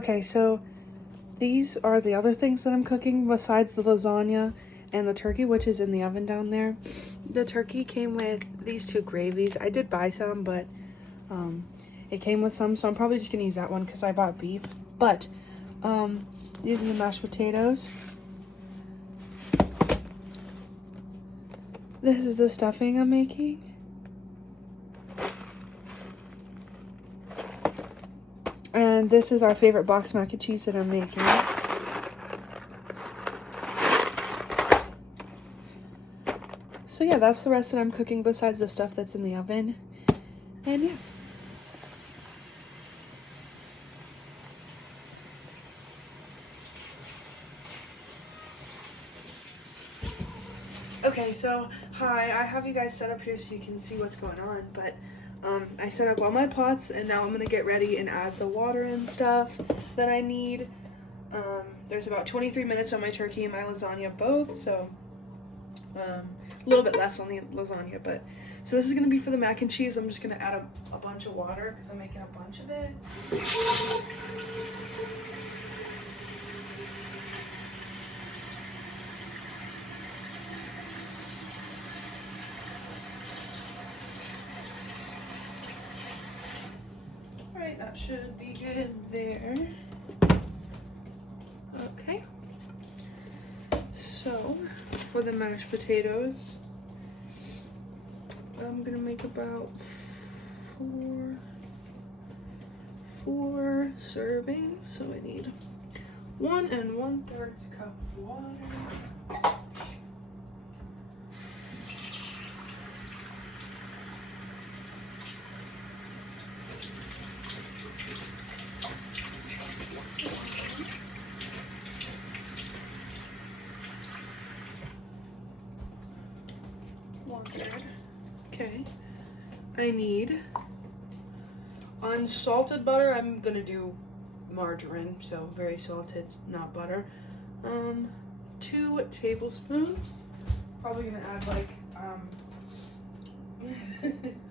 Okay, so these are the other things that I'm cooking besides the lasagna and the turkey, which is in the oven down there. The turkey came with these two gravies. I did buy some, but it came with some, so I'm probably just gonna use that one because I bought beef. But these are the mashed potatoes. This is the stuffing I'm making. And this is our favorite box mac and cheese that I'm making. So yeah, that's the rest that I'm cooking besides the stuff that's in the oven. And yeah. Okay, so hi, I have you guys set up here so you can see what's going on, but I set up all my pots and now I'm gonna get ready and add the water and stuff that I need. There's about 23 minutes on my turkey and my lasagna both, so a little bit less on the lasagna, but so this is gonna be for the mac and cheese. I'm just gonna add a bunch of water because I'm making a bunch of it. Alright, that should be good there. Okay. So, for the mashed potatoes, I'm gonna make about four servings. So I need 1 1/3 cup of water. Okay, I need unsalted butter. I'm gonna do margarine, so very salted, not butter. 2 tablespoons. Probably gonna add like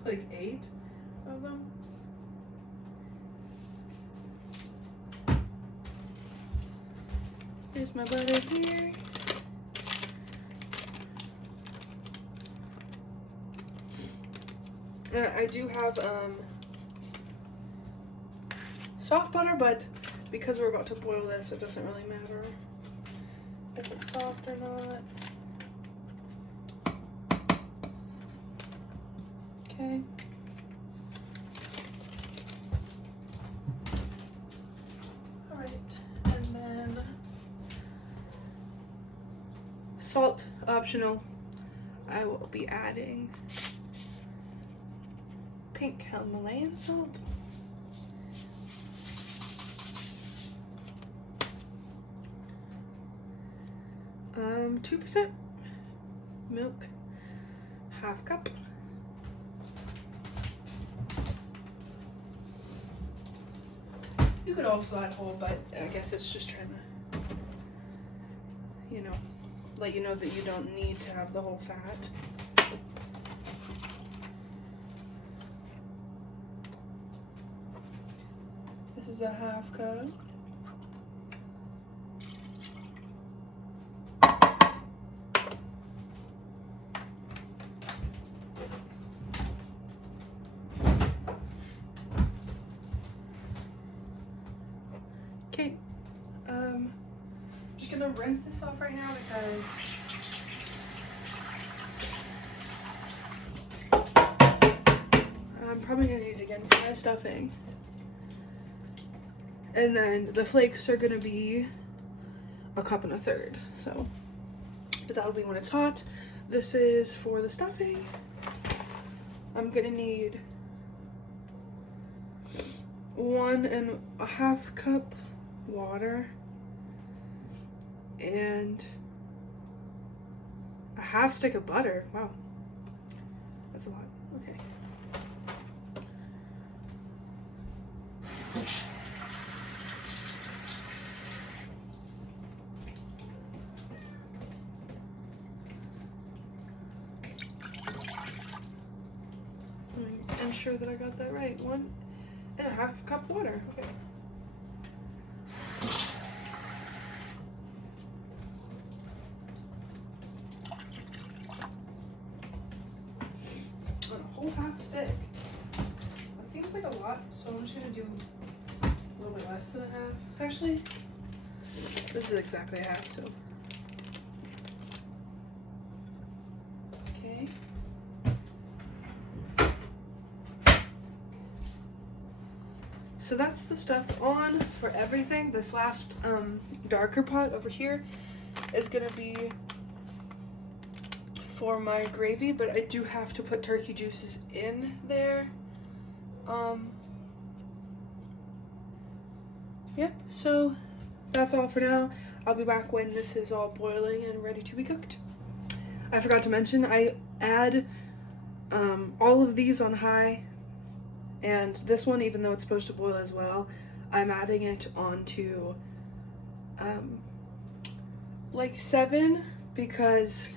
like 8 of them. Here's my butter here. I do have soft butter, but because we're about to boil this, it doesn't really matter if it's soft or not. Okay. Alright, and then salt, optional. I will be adding pink Himalayan salt. Um, 2% milk, half cup. You could also add whole, but I guess it's just trying to, you know, let you know that you don't need to have the whole fat. This is a half cup. Okay, I'm just gonna rinse this off right now because I'm probably gonna need it again for my stuffing. And then the flakes are gonna be 1 1/3 cups, so, but that'll be when it's hot. This is for the stuffing. I'm gonna need 1 1/2 cup water and a half stick of butter. Wow, that's a lot. Okay. Ensure that I got that right. 1 1/2 cup water. Okay. whole half stick. That seems like a lot, so I'm just gonna do a little bit less than a half. Actually, this is exactly a half, so. Okay. So that's the stuff on for everything. This last darker pot over here is gonna be for my gravy, but I do have to put turkey juices in there. Yep, so that's all for now. I'll be back when this is all boiling and ready to be cooked. I forgot to mention, I add all of these on high, and this one, even though it's supposed to boil as well, I'm adding it onto like 7, because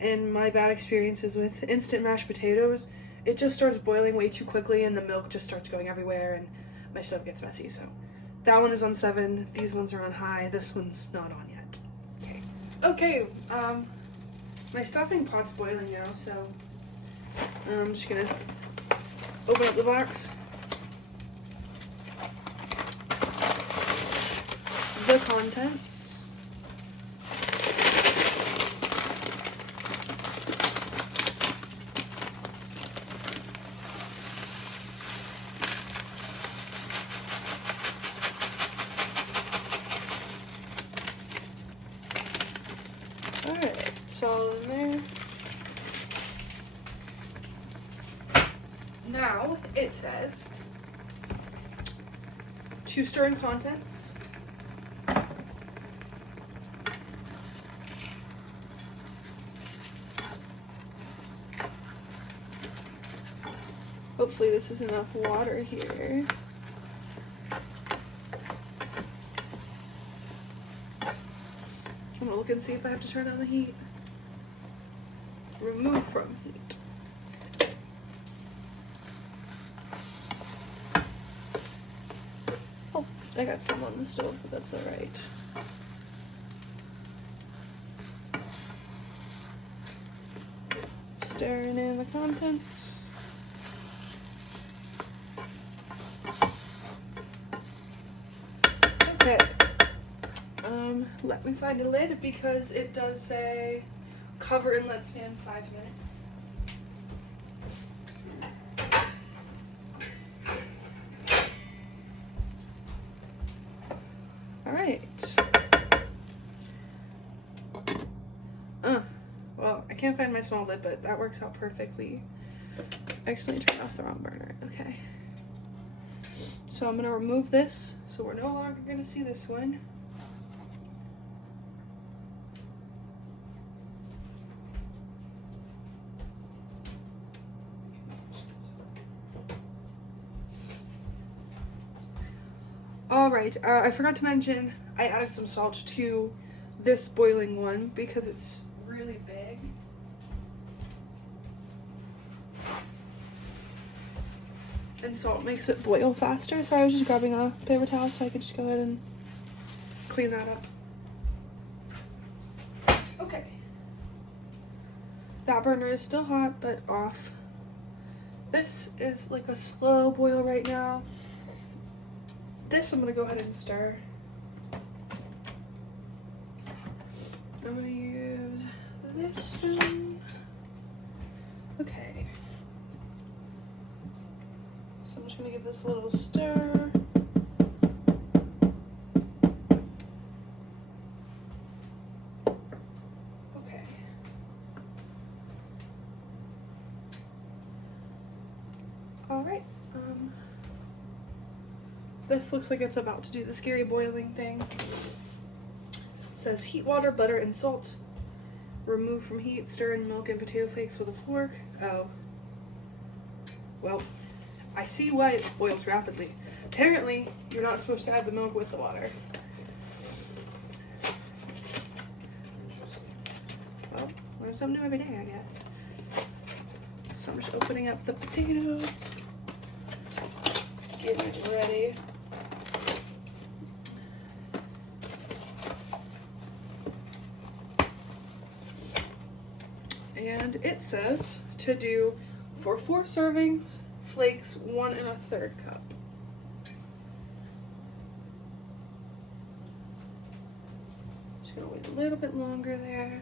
in my bad experiences with instant mashed potatoes, it just starts boiling way too quickly and the milk just starts going everywhere and my stuff gets messy. So that one is on 7, these ones are on high, this one's not on yet. Okay, my stuffing pot's boiling now, so I'm just gonna open up the box. The contents. Alright, it's all in there. Now it says to stir in contents. Hopefully this is enough water here. I'm gonna look and see if I have to turn on the heat. Remove from heat. Oh, I got some on the stove, but that's alright. Stirring in the contents. Okay. Let me find a lid because it does say cover and let stand 5 minutes. Alright. Well, I can't find my small lid, but that works out perfectly. I accidentally turned off the wrong burner. Okay. So I'm gonna remove this, so we're no longer gonna see this one. Alright, I forgot to mention, I added some salt to this boiling one because it's really big. And salt makes it boil faster, so I was just grabbing a paper towel so I could just go ahead and clean that up. Okay. That burner is still hot, but off. This is like a slow boil right now. This I'm gonna go ahead and stir. I'm gonna use this one. Okay. So I'm just gonna give this a little stir. Okay. All right. This looks like it's about to do the scary boiling thing. It says heat water, butter, and salt. Remove from heat, stir in milk and potato flakes with a fork. Oh. Well, I see why it boils rapidly. Apparently, you're not supposed to add the milk with the water. Well, learn something new every day, I guess. So I'm just opening up the potatoes. Getting it ready. And it says to do for 4 servings, flakes 1 1/3 cup. Just gonna wait a little bit longer there.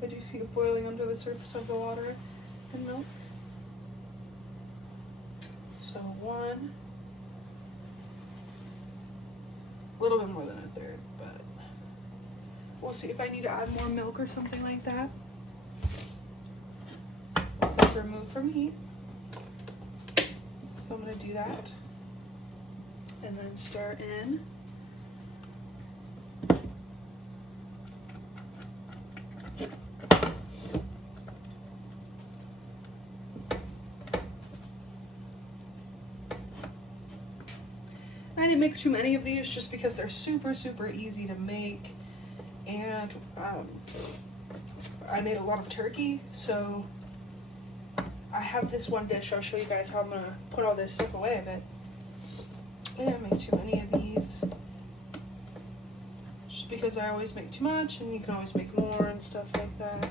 I do see it boiling under the surface of the water and milk. So 1, a little bit more than 1/3, but we'll see if I need to add more milk or something like that. Once it's removed from heat. So I'm gonna do that. And then stir in I didn't make too many of these just because they're super easy to make, and I made a lot of turkey, so I have this one dish. I'll show you guys how I'm gonna put all this stuff away, but I didn't make too many of these just because I always make too much, and you can always make more and stuff like that.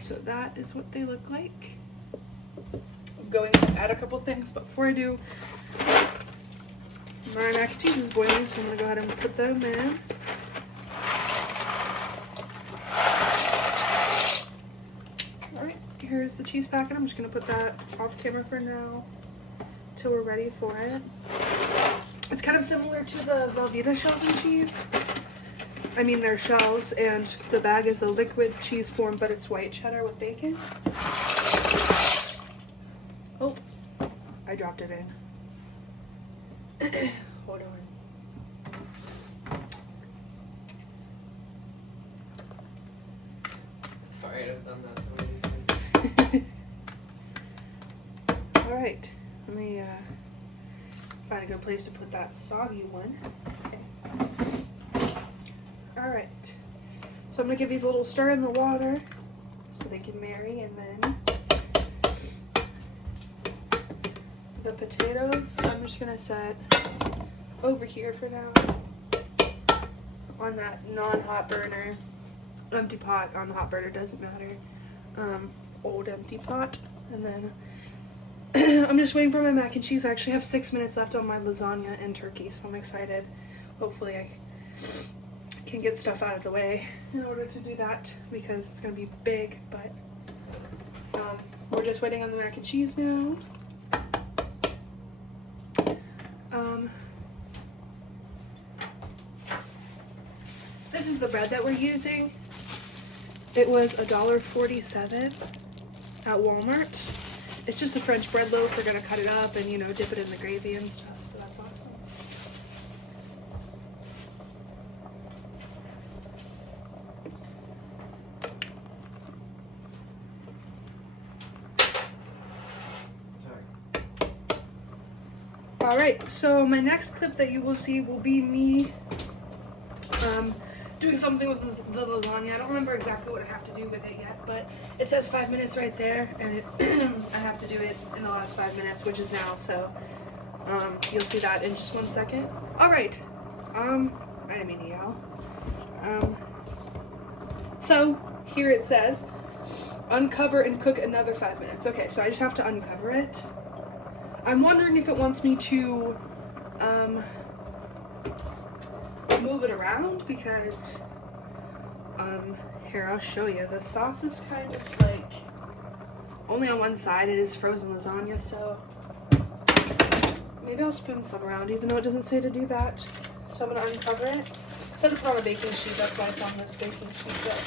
So that is what they look like. I'm going to add a couple things, but before I do, my mac and cheese is boiling, so I'm going to go ahead and put them in. Alright, here's the cheese packet. I'm just going to put that off camera for now till we're ready for it. It's kind of similar to the Velveeta shells and cheese. I mean, they're shells, and the bag is a liquid cheese form, but it's white cheddar with bacon. Oh, I dropped it in. Hold on. Sorry, I've done that so many times. Alright, let me find a good place to put that soggy one. Okay. Alright, so I'm going to give these a little stir in the water so they can marry, and then the potatoes I'm just going to set over here for now on that non-hot burner. Empty pot on the hot burner, doesn't matter. Old empty pot. And then I'm just waiting for my mac and cheese. I actually have 6 minutes left on my lasagna and turkey, so I'm excited. Hopefully I can get stuff out of the way in order to do that because it's going to be big, but we're just waiting on the mac and cheese now. This is the bread that we're using. It was $1.47 at Walmart. It's just a French bread loaf. We're gonna cut it up and, you know, dip it in the gravy and stuff, so that's awesome. Alright, so my next clip that you will see will be me doing something with the lasagna. I don't remember exactly what I have to do with it yet, but it says 5 minutes right there, and I have to do it in the last 5 minutes, which is now, so you'll see that in just 1 second. Alright, I didn't mean to yell. So, here it says, uncover and cook another 5 minutes. Okay, so I just have to uncover it. I'm wondering if it wants me to move it around because here, I'll show you. The sauce is kind of like only on one side. It is frozen lasagna, so maybe I'll spoon some around even though it doesn't say to do that. So I'm gonna uncover it. Instead of put on a baking sheet, that's why it's on this baking sheet. But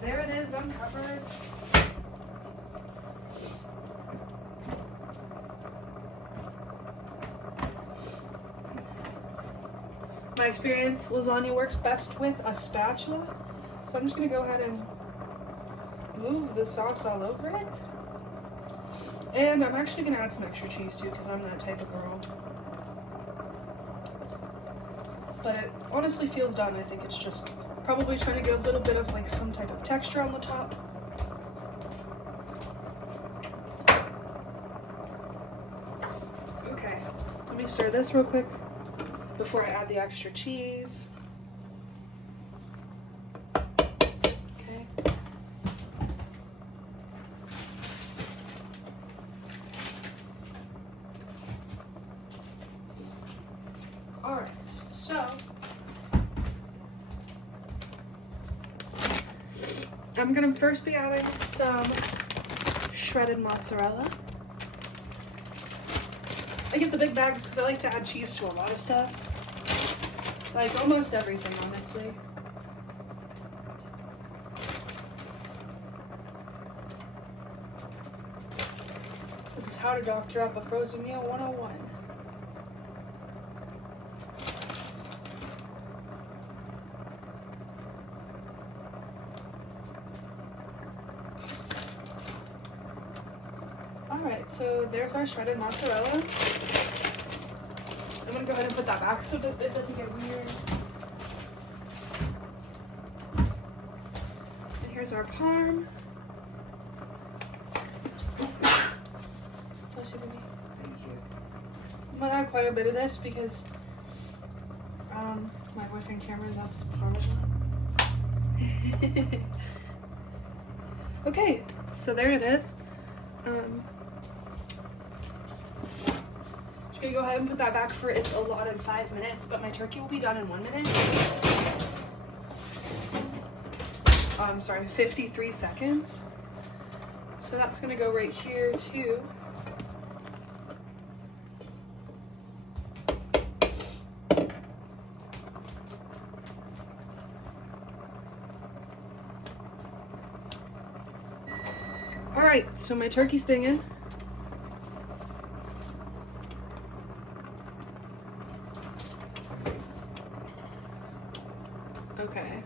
there it is, uncovered. My experience, lasagna works best with a spatula, so I'm just going to go ahead and move the sauce all over it. And I'm actually going to add some extra cheese too, because I'm that type of girl. But it honestly feels done. I think it's just probably trying to get a little bit of like some type of texture on the top. Okay, let me stir this real quick. before I add the extra cheese. Okay. Alright, so I'm gonna first be adding some shredded mozzarella. I get the big bags because I like to add cheese to a lot of stuff. Like almost everything, honestly. This is how to doctor up a frozen meal 101. Alright, so there's our shredded mozzarella. I'm gonna go ahead and put that back so that it doesn't get weird. And here's our parm. Bless you, baby. Thank you. I'm gonna add quite a bit of this because my boyfriend Cameron loves Parmesan. Okay, so there it is. Just gonna go ahead and put that back for its allotted 5 minutes, but my turkey will be done in 1 minute. Sorry, 53 seconds. So that's gonna go right here too. Alright, so my turkey's dinging. Okay.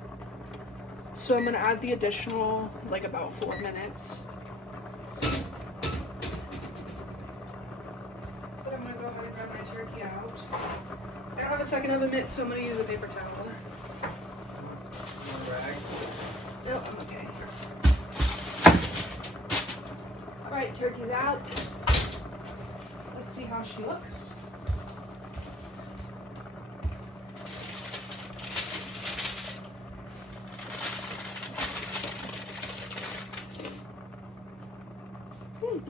So I'm gonna add the additional, like about 4 minutes. But I'm gonna go ahead and grab my turkey out. I don't have a second oven mitt, so I'm gonna use a paper towel. One rag. Nope, I'm okay. Alright, turkey's out. Let's see how she looks.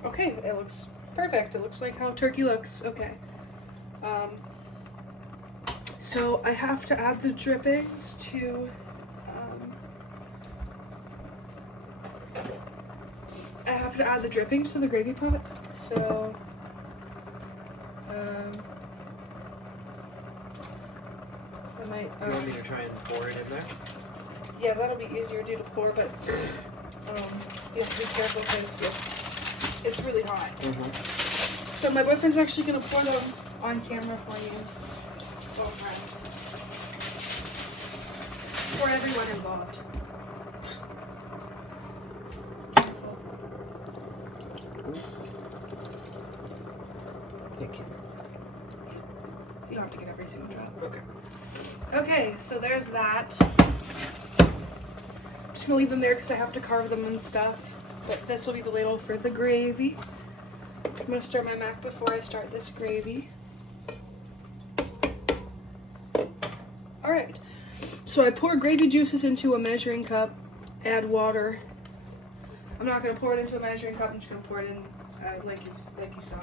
Okay, it looks perfect. It looks like how turkey looks. Okay. So I have to add the drippings to the gravy pot. So I might You want me to try and pour it in there? yeah, that'll be easier to do to pour, but you have to be careful because it's really hot. So my boyfriend's actually gonna pour them on camera for you. Oh, friends. For everyone involved. Thank you. You don't have to get every single drop. Okay. Okay, so there's that. I'm just gonna leave them there because I have to carve them and stuff. But this will be the ladle for the gravy. I'm gonna stir my mac before I start this gravy. Alright, so I pour gravy juices into a measuring cup, add water. I'm not gonna pour it into a measuring cup, I'm just gonna pour it in like you saw.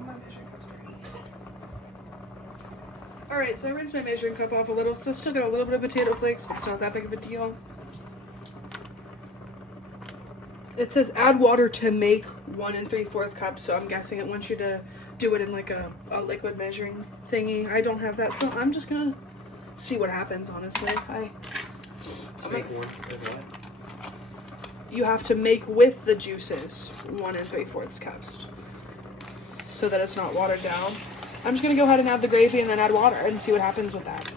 My measuring cup's dirty. Alright, so I rinsed my measuring cup off a little, so I still got a little bit of potato flakes, but it's not that big of a deal. It says add water to make 1 3/4 cups, so I'm guessing it wants you to do it in like a liquid measuring thingy. I don't have that, so I'm just gonna see what happens, honestly. Make one. Okay. You have to make with the juices 1 3/4 cups so that it's not watered down. I'm just gonna go ahead and add the gravy and then add water and see what happens with that.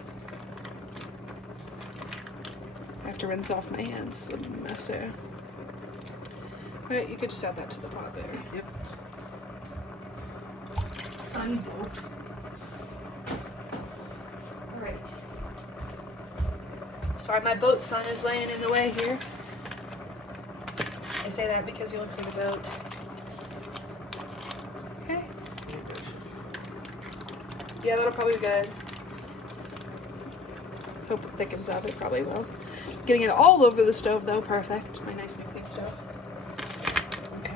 I have to rinse off my hands. A mess there. Alright, you could just add that to the pot there. Yep. Sunny boat. Alright. Sorry, my boat son is laying in the way here. I say that because he looks like a boat. Okay. Yeah, that'll probably be good. Hope it thickens up. It probably will. Getting it all over the stove though, perfect. My nice new big stove. Okay.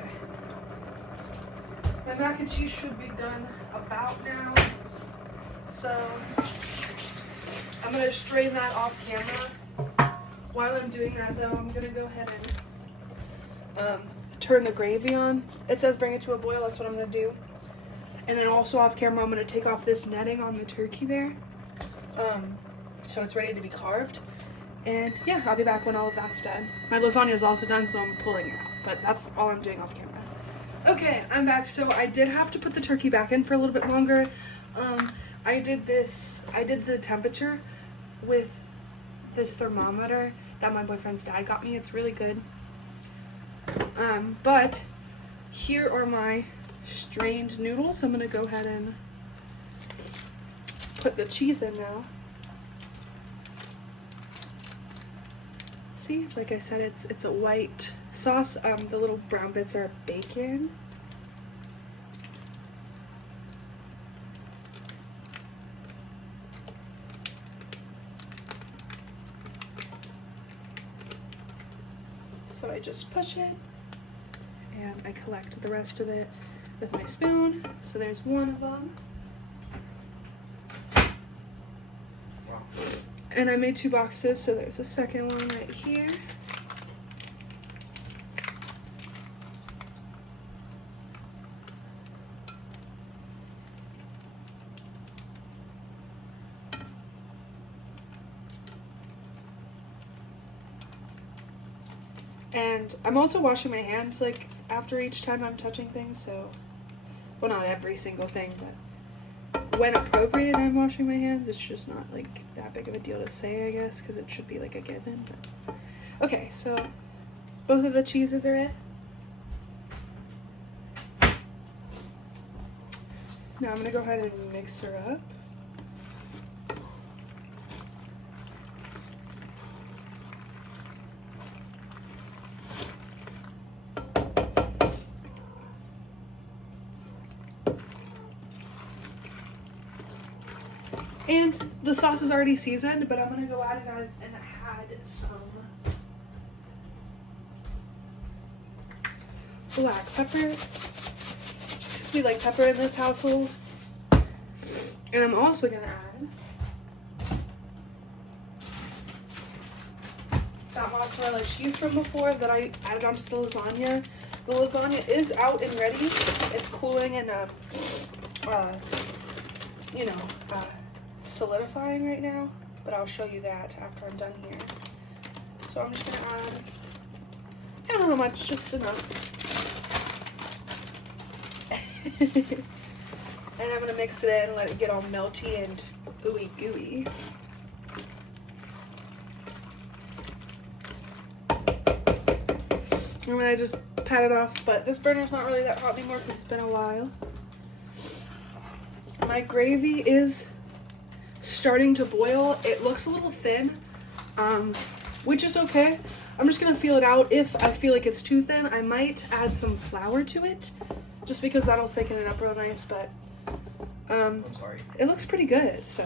My mac and cheese should be done about now. So I'm gonna strain that off camera. While I'm doing that though, I'm gonna go ahead and turn the gravy on. It says bring it to a boil, that's what I'm gonna do. And then also off camera, I'm gonna take off this netting on the turkey there. So it's ready to be carved. And yeah, I'll be back when all of that's done. My lasagna is also done, so I'm pulling it out. But that's all I'm doing off camera. Okay, I'm back. So I did have to put the turkey back in for a little bit longer. I did the temperature with this thermometer that my boyfriend's dad got me. It's really good. But here are my strained noodles. I'm gonna go ahead and put the cheese in now. See, like I said, it's a white sauce. The little brown bits are bacon. So I just push it and I collect the rest of it with my spoon. So there's one of them. Wow. And I made 2 boxes, so there's a second one right here. And I'm also washing my hands like after each time I'm touching things, so, well, not every single thing, but when appropriate I'm washing my hands. It's just not like that big of a deal to say, I guess, because it should be like a given. But okay, so both of the cheeses are in. Now I'm gonna go ahead and mix her up. And the sauce is already seasoned, but I'm gonna go add it on and add some black pepper. We like pepper in this household. And I'm also gonna add that mozzarella cheese from before that I added onto the lasagna. The lasagna is out and ready. It's cooling and solidifying right now, but I'll show you that after I'm done here. So I'm just gonna add, I don't know how much, just enough. And I'm gonna mix it in and let it get all melty and ooey gooey. And then I just pat it off, but this burner's not really that hot anymore because it's been a while. My gravy is starting to boil. It looks a little thin, which is okay. I'm just gonna feel it out. If I feel like it's too thin, I might add some flour to it, just because that'll thicken it up real nice. But I'm sorry. it looks pretty good. So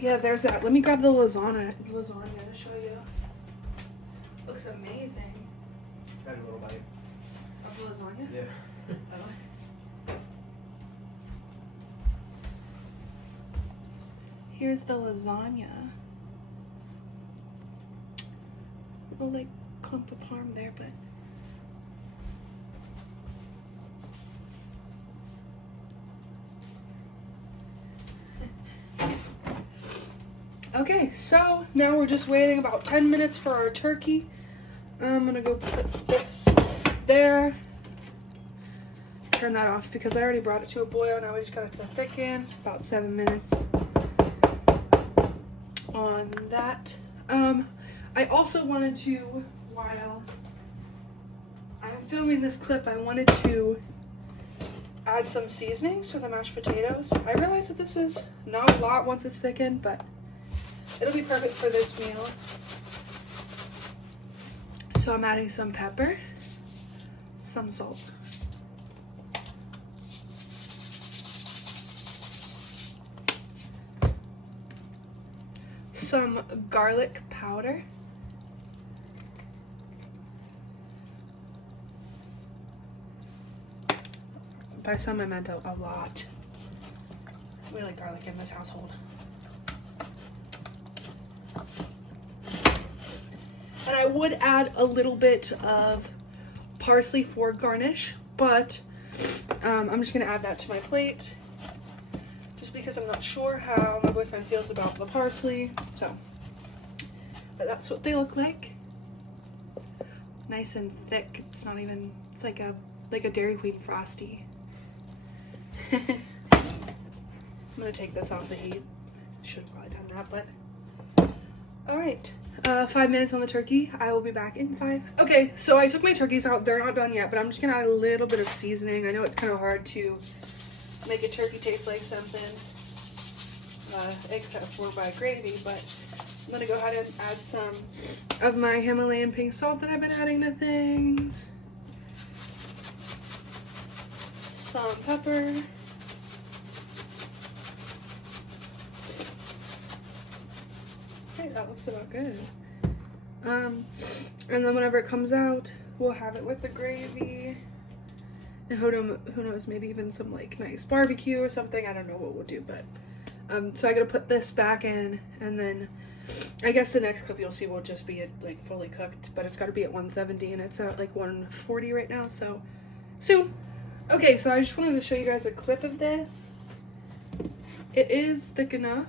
yeah, there's that. Let me grab the lasagna to show you. Looks amazing. Had a little bite. Of the lasagna? Yeah. Here's the lasagna. Little like clump of parm there, but okay, so now we're just waiting about 10 minutes for our turkey. I'm gonna go put this there. Turn that off because I already brought it to a boil. Now we just got it to thicken. About 7 minutes on that. I also wanted to, while I'm filming this clip, I wanted to add some seasonings for the mashed potatoes. I realize that this is not a lot once it's thickened, but It'll be perfect for this meal. So I'm adding some pepper, some salt, some garlic powder, by some I meant a lot. We like garlic in this household. And I would add a little bit of parsley for garnish, but I'm just gonna add that to my plate just because I'm not sure how my boyfriend feels about the parsley. So, but that's what they look like. Nice and thick. It's not even, it's like a Dairy Queen Frosty. I'm gonna take this off the heat. Should have probably done that, but all right. 5 minutes on the turkey. I will be back in 5. Okay, so I took my turkeys out. They're not done yet, but I'm just gonna add a little bit of seasoning. I know it's kind of hard to make a turkey taste like something, except for my gravy, but I'm gonna go ahead and add some of my Himalayan pink salt that I've been adding to things. Some pepper. Okay, that looks about good. And then whenever it comes out, we'll have it with the gravy. And who knows, maybe even some like nice barbecue or something. I don't know what we'll do, but so I gotta put this back in, and then I guess the next clip you'll see will just be like fully cooked, but it's gotta be at 170 and it's at like 140 right now, so soon. Okay, so I just wanted to show you guys a clip of this. It is thick enough.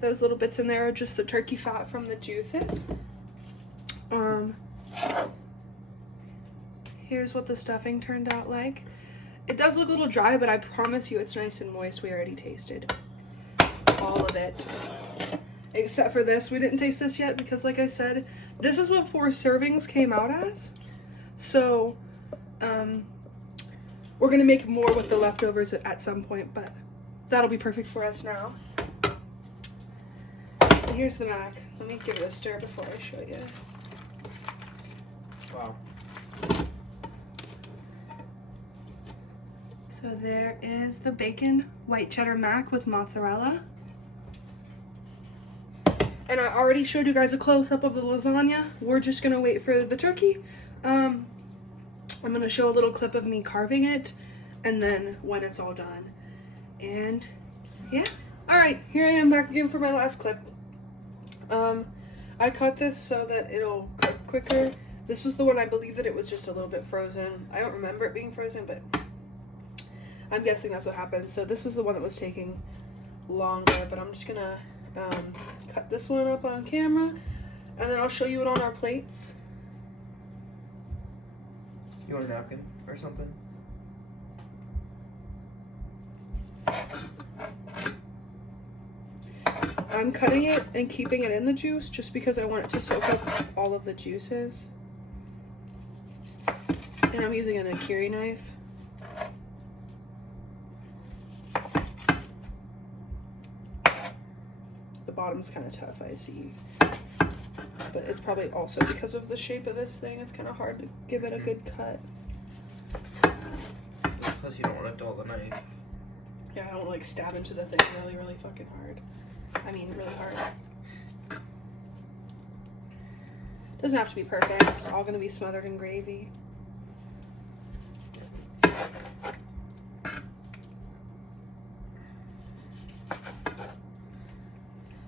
Those little bits in there are just the turkey fat from the juices. Here's what the stuffing turned out like. It does look a little dry, but I promise you it's nice and moist. We already tasted all of it. Except for this. We didn't taste this yet because, like I said, this is what 4 servings came out as. So, we're gonna make more with the leftovers at some point, but that'll be perfect for us now. And here's the mac. Let me give it a stir before I show you. Wow. So there is the bacon white cheddar mac with mozzarella. And I already showed you guys a close-up of the lasagna. We're just gonna wait for the turkey. I'm gonna show a little clip of me carving it, and then when it's all done. And yeah, all right, here I am back again for my last clip. I cut this so that it'll cook quicker. This was the one I believe that it was just a little bit frozen. I don't remember it being frozen, but I'm guessing that's what happened. So this was the one that was taking longer, but I'm just gonna cut this one up on camera, and then I'll show you it on our plates. You want a napkin or something? I'm cutting it and keeping it in the juice just because I want it to soak up all of the juices. And I'm using an akiri knife. The bottom's kind of tough, I see. But it's probably also because of the shape of this thing. It's kind of hard to give it a good cut. Plus you don't want to dull the knife. Yeah, I don't want to like stab into the thing really, really fucking hard. I mean, really hard. Doesn't have to be perfect. It's all going to be smothered in gravy.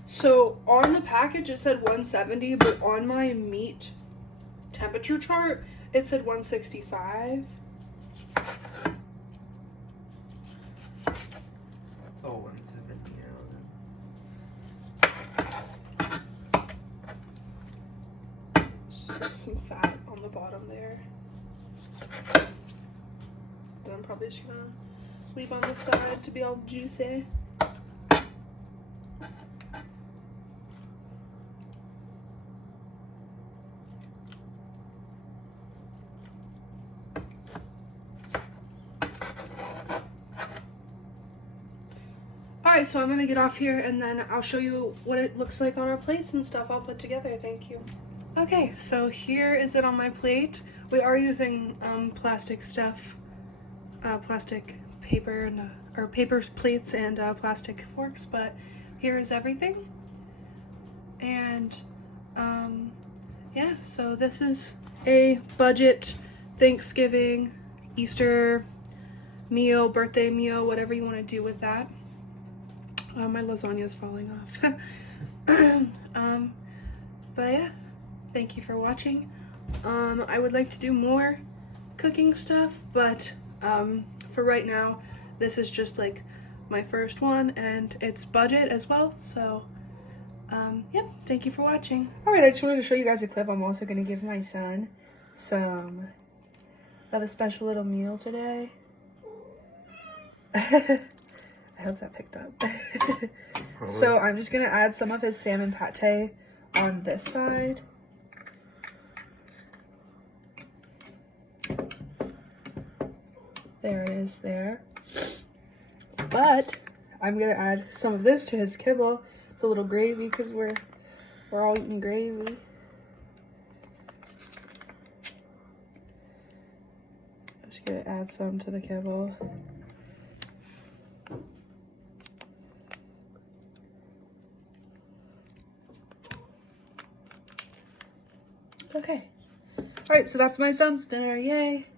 So on the package it said 170, but on my meat temperature chart it said 165. It's all 170 now then. Some fat on the bottom there. Then I'm probably just gonna leave on the side to be all juicy. Alright, so I'm gonna get off here and then I'll show you what it looks like on our plates and stuff I'll put together. Thank you. Okay, so here is it on my plate. We are using plastic stuff, plastic paper and or paper plates and plastic forks, but here is everything. And yeah, so this is a budget Thanksgiving, Easter meal, birthday meal, whatever you want to do with that. My lasagna is falling off. But yeah, thank you for watching. I would like to do more cooking stuff, but for right now, this is just like my first one, and it's budget as well, so yep, thank you for watching. Alright, I just wanted to show you guys a clip. I'm also going to give my son some of a special little meal today. I hope that picked up. So I'm just going to add some of his salmon pate on this side. There it is there. But I'm going to add some of this to his kibble. It's a little gravy because we're all eating gravy. I'm just going to add some to the kibble. Okay. Alright, so that's my son's dinner. Yay.